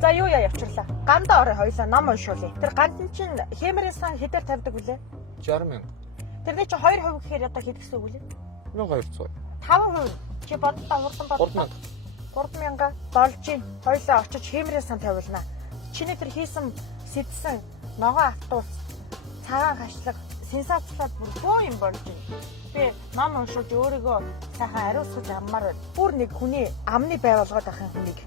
За юу яа явчихлаа. Гандаа орой хоёлаа ном уншуулъя. Тэр ганд нь чинь хэмэрийн сан хэдээр тавьдаг вүлээ? 60,000. Тэрний чинь 2% гэхээр одоо хэд гэсэн үг вүлээ? 1200. 5%. Чи бодлоо хурдан бодлоо. 3,000 болж ийн. Хоёлаа очиж хэмэрийн сан тавилнаа. Чиний тэр хийсэн сэдсэн ногоо автуус цагаан хашлаг сенсацлаад бүр боо юм болж байна. Би ном уншуулж өөрийгөө сайхан ариусгаж аммаар байна. Бүр нэг хүний амны байгууллагад ахын хүнийг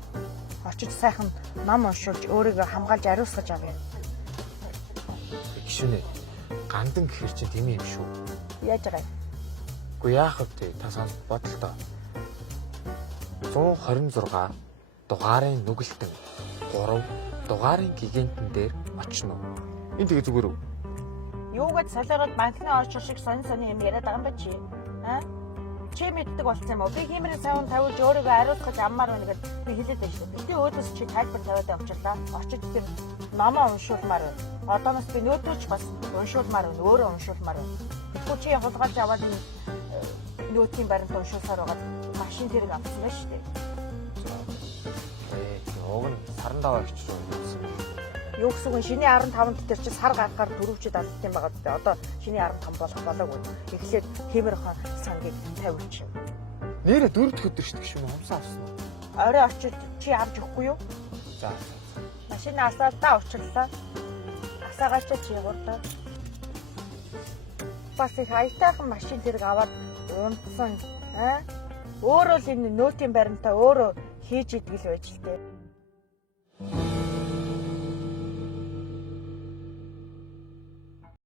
очиж сайхан ном уншуулж өөрийгөө хамгаалж ариусгаж авъя. Гişүнэ. Гандан гэхэр чи тийм юм шүү. Яаж байгаа юм? Үгүй яах вэ? Та сонс бодлоо. 126 дугаарын нүгэлтэн 3 дугаарын гигантэн дээр очно. Энд тэгээ зүгээр үү? Юугаад солиороод банкны очир шиг сони юм яриад байгаа юм ба чи? Чи мэддэг болсон юм уу? Би хэмрэн савн тавьж өөрийгөө ариусгаж аммаар байна гэдээ би хэлээд байж шүү. Би өөдөөс чи тайлбар тавиад явууллаа. Очиж тэр номоо уншуулмаар байна. Одооноос би нөөдөөч бас уншуулмаар байна. Өөрөө уншуулмаар байна. Тэгэхгүй чи хулгайлж аваад нөөтийн баримт уншуулсаар байгаа машин тэрэг авсан байна шүү дээ. Уг нь саран даваа гэж шүү. Юу гэсэн үг шиний 15-нд тэр чи сар гарахаар дөрөвчөд алдсан юм байгаа дээ. Одоо шиний 15 болох болоогүй. Эхлээд хэмэрхэн сангийг тавьчих. Нэрэ 4 дахь өдөр шүү дээ гişүнэ хумсаа авсан уу? Орой очиж чи авч өгөхгүй юу? За. Машины асаалтаа учрлаа. Асаагач чи явуулдаа. Бас их аятайхан машин зэрэг аваад унтсан. Өөрөө л энэ нөөтийн баримтаа өөрөө хийж идэгэл байж л дээ.